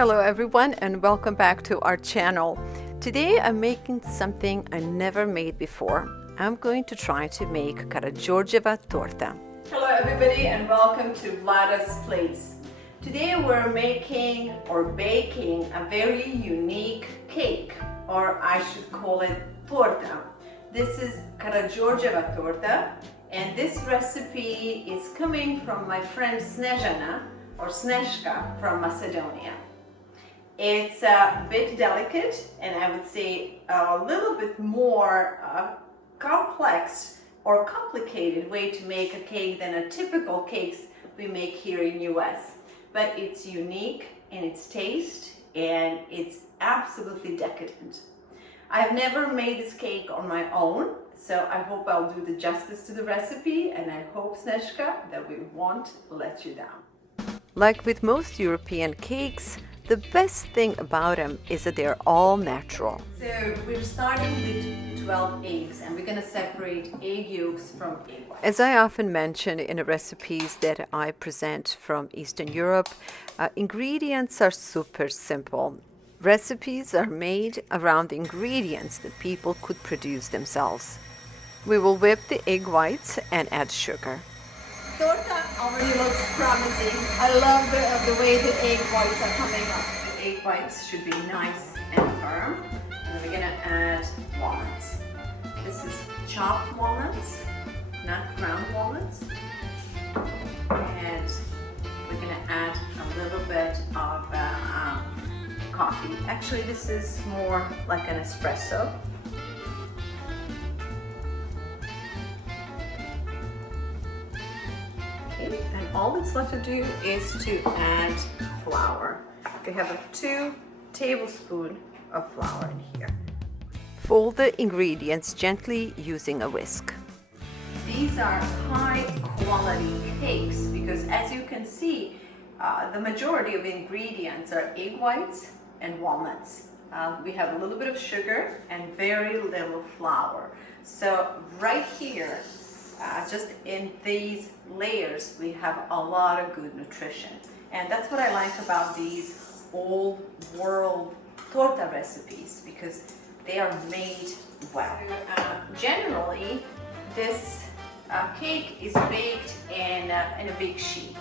Hello everyone and welcome back to our channel. Today I'm making something I never made before. I'm going to try to make Karađorđeva Torta. Hello everybody and welcome to Vlada's Place. Today we're making or baking a very unique cake, or I should call it torta. This is Karađorđeva Torta, and this recipe is coming from my friend Snežana or Sneška from Macedonia. It's a bit delicate and I would say a little bit more complex or complicated way to make a cake than a typical cakes we make here in US. But it's unique in its taste and it's absolutely decadent. I've never made this cake on my own, so I hope I'll do the justice to the recipe, and I hope, Sneška, that we won't let you down. Like with most European cakes, the best thing about them is that they're all natural. So we're starting with 12 eggs and we're going to separate egg yolks from egg whites. As I often mention in the recipes that I present from Eastern Europe, ingredients are super simple. Recipes are made around the ingredients that people could produce themselves. We will whip the egg whites and add sugar. Torta already looks promising. I love the way the egg whites are coming up. The egg whites should be nice and firm. And then we're going to add walnuts. This is chopped walnuts, not ground walnuts. And we're going to add a little bit of coffee. Actually, this is more like an espresso. And all that's left to do is to add flour. We have 2 tablespoons of flour in here. Fold the ingredients gently using a whisk. These are high quality cakes because, as you can see, the majority of ingredients are egg whites and walnuts. We have a little bit of sugar and very little flour. So right here, just in these layers, we have a lot of good nutrition. And that's what I like about these old world torta recipes, because they are made well. Generally, this cake is baked in a big sheet.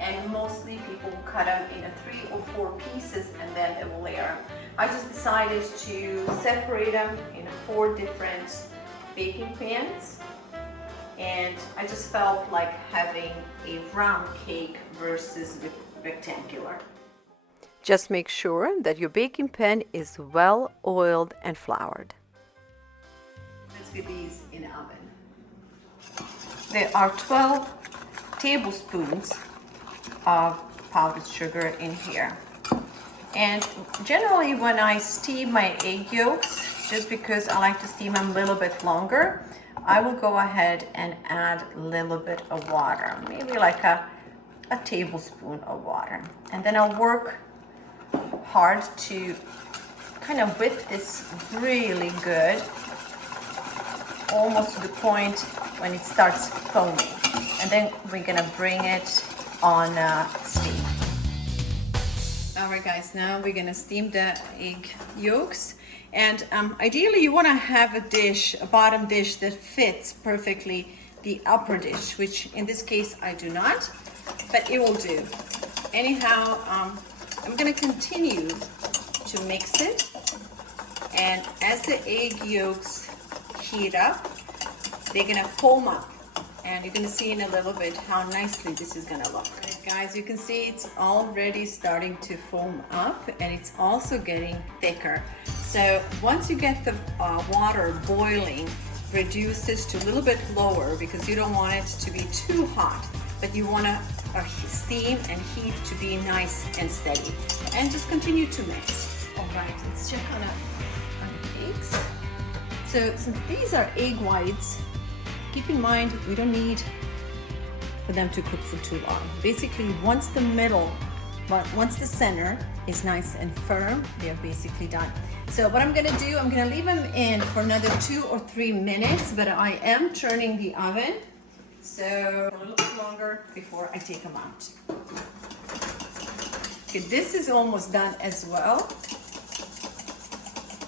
And mostly people cut them in 3 or 4 pieces and then they will layer them. I just decided to separate them in 4 different baking pans. And I just felt like having a round cake versus rectangular. Just make sure that your baking pan is well oiled and floured. Let's get these in the oven. There are 12 tablespoons of powdered sugar in here. And generally when I steam my egg yolks, just because I like to steam them a little bit longer, I will go ahead and add a little bit of water, maybe like a tablespoon of water. And then I'll work hard to kind of whip this really good, almost to the point when it starts foaming. And then we're gonna bring it on steam. All right guys, now we're gonna steam the egg yolks. And ideally you want to have a bottom dish that fits perfectly the upper dish, which in this case I do not, but it will do. Anyhow, I'm going to continue to mix it, and as the egg yolks heat up, they're going to foam up, and you're going to see in a little bit how nicely this is going to look. Right, guys, you can see it's already starting to foam up, and it's also getting thicker. So once you get the water boiling, reduce it to a little bit lower because you don't want it to be too hot, but you want steam and heat to be nice and steady. And just continue to mix. All right, let's check on the eggs. So since these are egg whites, keep in mind we don't need for them to cook for too long. Basically, once the center is nice and firm, they're basically done. So what I'm gonna do, I'm gonna leave them in for another 2 or 3 minutes, but I am turning the oven, so a little bit longer before I take them out. Okay, this is almost done as well.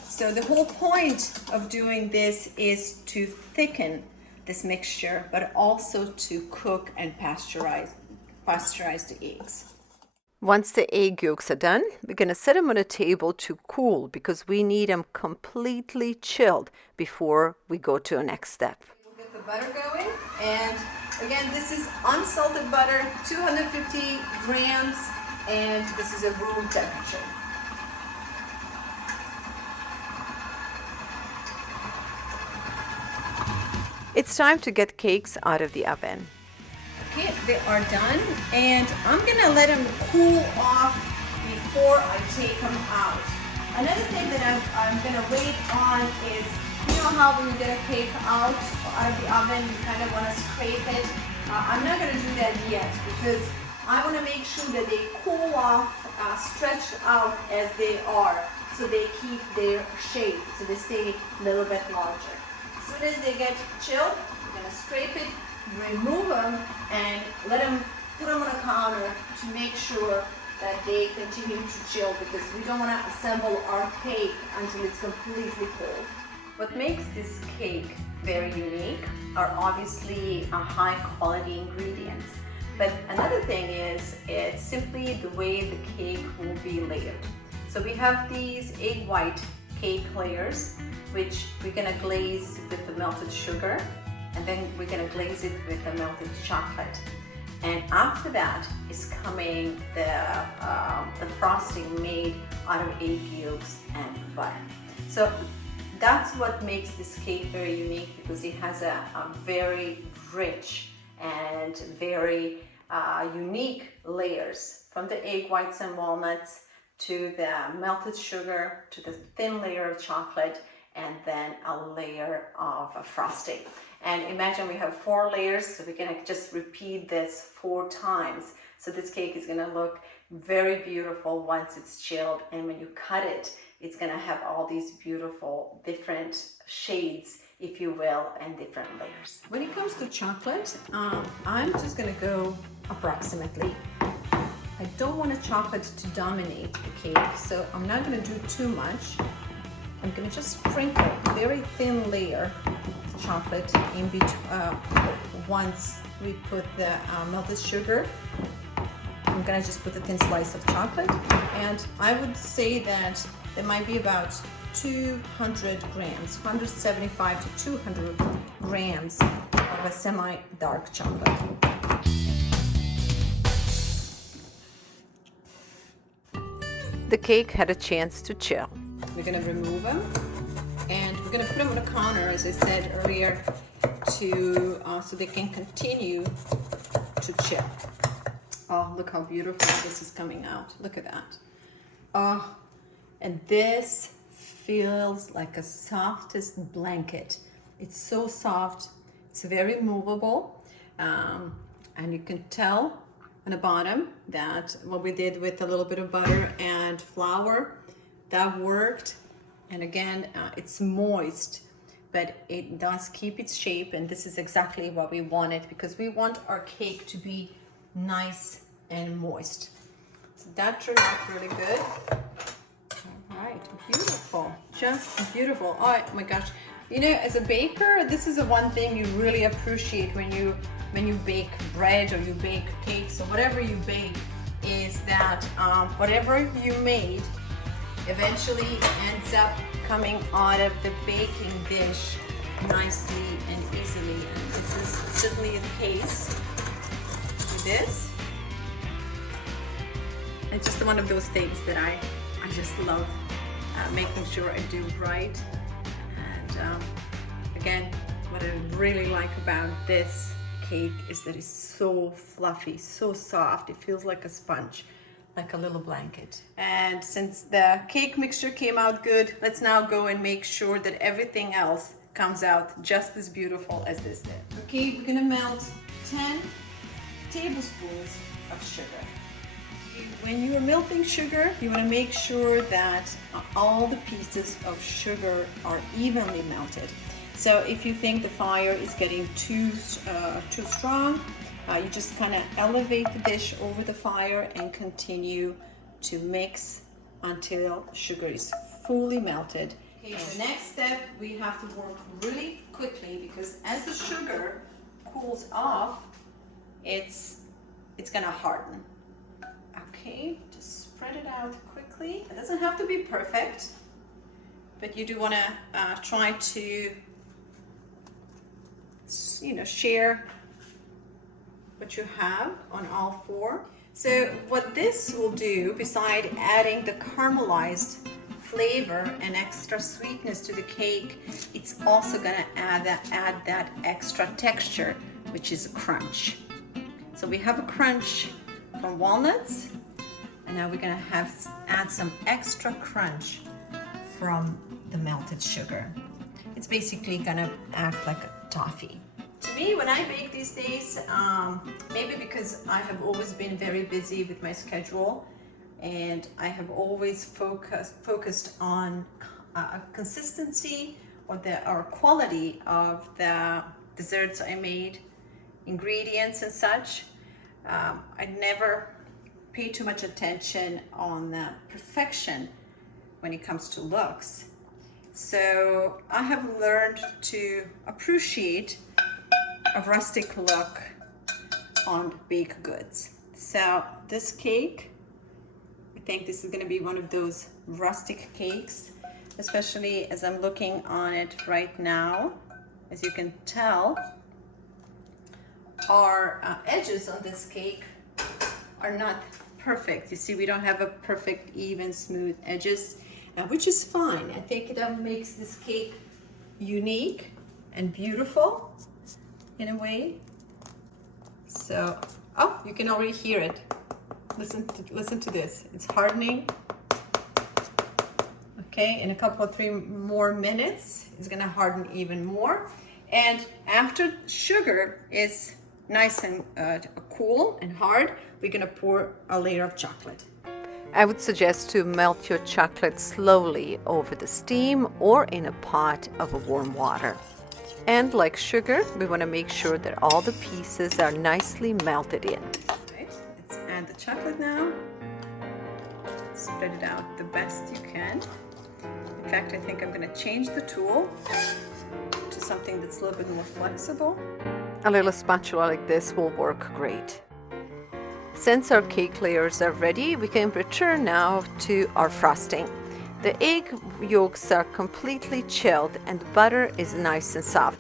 So the whole point of doing this is to thicken this mixture, but also to cook and pasteurize the eggs. Once the egg yolks are done, we're going to set them on a table to cool because we need them completely chilled before we go to the next step. We'll get the butter going, and again, this is unsalted butter, 250 grams, and this is a room temperature. It's time to get cakes out of the oven. Okay, they are done, and I'm gonna let them cool off before I take them out. Another thing that I'm gonna wait on is, you know how when you get a cake out of the oven, you kind of want to scrape it. I'm not gonna do that yet because I want to make sure that they cool off, stretch out as they are, so they keep their shape, so they stay a little bit larger. As soon as they get chilled, I'm gonna scrape it, remove them, and put them on a counter to make sure that they continue to chill, because we don't want to assemble our cake until it's completely cold. What makes this cake very unique are obviously high quality ingredients, but another thing is it's simply the way the cake will be layered. So we have these egg white cake layers, which we're gonna glaze with the melted sugar, and then we're gonna glaze it with the melted chocolate. And after that is coming the frosting made out of egg yolks and butter. So that's what makes this cake very unique, because it has a very rich and very unique layers, from the egg whites and walnuts to the melted sugar to the thin layer of chocolate, and then a layer of frosting. And imagine we have 4 layers, so we're gonna just repeat this 4 times. So this cake is gonna look very beautiful once it's chilled, and when you cut it, it's gonna have all these beautiful different shades, if you will, and different layers. When it comes to chocolate, I'm just gonna go approximately. I don't want the chocolate to dominate the cake, so I'm not gonna do too much. I'm gonna just sprinkle a very thin layer of chocolate in between. Once we put the melted sugar, I'm gonna just put a thin slice of chocolate, and I would say that there might be about 200 grams, 175 to 200 grams of a semi-dark chocolate. The cake had a chance to chill. We're gonna remove them, and we're gonna put them on the counter, as I said earlier, to so they can continue to chill. Oh, look how beautiful this is coming out. Look at that. Oh, and this feels like a softest blanket. It's so soft. It's very movable, and you can tell on the bottom that what we did with a little bit of butter and flour, that worked. And again, it's moist, but it does keep its shape, and this is exactly what we wanted, because we want our cake to be nice and moist. So that turned out really good. All right, beautiful, just beautiful. Oh my gosh, you know, as a baker, this is the one thing you really appreciate when you bake bread, or you bake cakes, or whatever you bake, is that whatever you made eventually ends up coming out of the baking dish nicely and easily. And this is certainly the case with this. It's just one of those things that I just love making sure I do right. And again, what I really like about this cake is that it's so fluffy, so soft. It feels like a sponge, like a little blanket. And since the cake mixture came out good, let's now go and make sure that everything else comes out just as beautiful as this did. Okay, we're gonna melt 10 tablespoons of sugar. When you're melting sugar, you want to make sure that all the pieces of sugar are evenly melted. So if you think the fire is getting too strong, you just kind of elevate the dish over the fire and continue to mix until the sugar is fully melted. Okay, the next step, we have to work really quickly because as the sugar cools off, it's gonna harden. Okay, just spread it out quickly. It doesn't have to be perfect, but you do want to try to, share what you have on all four. So what this will do, besides adding the caramelized flavor and extra sweetness to the cake, it's also gonna add that extra texture, which is a crunch. So we have a crunch from walnuts, and now we're gonna add some extra crunch from the melted sugar. It's basically gonna act like a toffee. To me, when I bake these days, maybe because I have always been very busy with my schedule, and I have always focused on consistency or quality of the desserts I made, ingredients and such. I never pay too much attention on the perfection when it comes to looks. So I have learned to appreciate a rustic look on baked goods. So this cake, I think this is going to be one of those rustic cakes, especially as I'm looking on it right now. As you can tell, our edges on this cake are not perfect. You see, we don't have a perfect, even, smooth edges, which is fine. I think that makes this cake unique and beautiful in a way. So, oh, you can already hear it. Listen to this. It's hardening. Okay, in a couple of 3 more minutes, it's gonna harden even more. And after sugar is nice and cool and hard, we're gonna pour a layer of chocolate. I would suggest to melt your chocolate slowly over the steam or in a pot of warm water. And like sugar, we want to make sure that all the pieces are nicely melted in. Right, let's add the chocolate now. Spread it out the best you can. In fact, I think I'm going to change the tool to something that's a little bit more flexible. A little spatula like this will work great. Since our cake layers are ready, we can return now to our frosting. The egg yolks are completely chilled and the butter is nice and soft.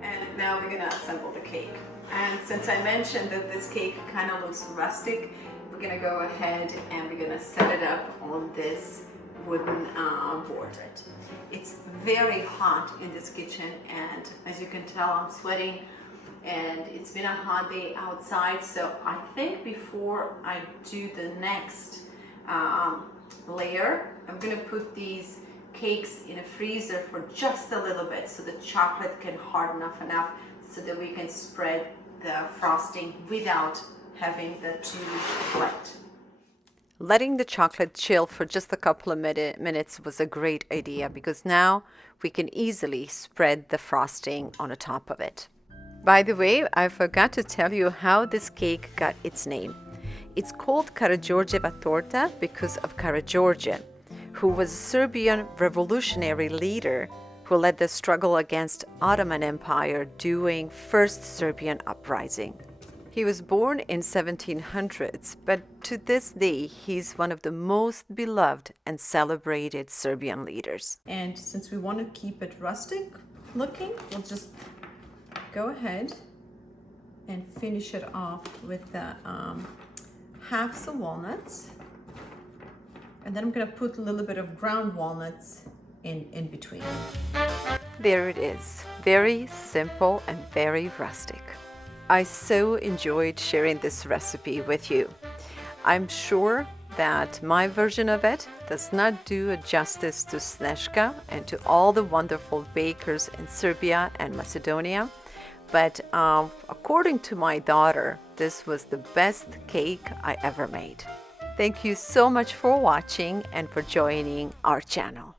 And now we're gonna assemble the cake. And since I mentioned that this cake kind of looks rustic, we're gonna go ahead and we're gonna set it up on this wooden board. It's very hot in this kitchen, and as you can tell, I'm sweating, and it's been a hot day outside. So I think before I do the next layer, I'm gonna put these cakes in a freezer for just a little bit so the chocolate can harden up enough so that we can spread the frosting without having the too wet. Letting the chocolate chill for just a couple of minutes was a great idea, because now we can easily spread the frosting on the top of it. By the way, I forgot to tell you how this cake got its name. It's called Karađorđeva Torta because of Karađorđe, who was a Serbian revolutionary leader who led the struggle against Ottoman Empire during First Serbian Uprising. He was born in 1700s, but to this day, he's one of the most beloved and celebrated Serbian leaders. And since we want to keep it rustic looking, we'll just go ahead and finish it off with the halves of walnuts. And then I'm going to put a little bit of ground walnuts in between. There it is. Very simple and very rustic. I so enjoyed sharing this recipe with you. I'm sure that my version of it does not do justice to Snezhka and to all the wonderful bakers in Serbia and Macedonia, but according to my daughter, this was the best cake I ever made. Thank you so much for watching and for joining our channel.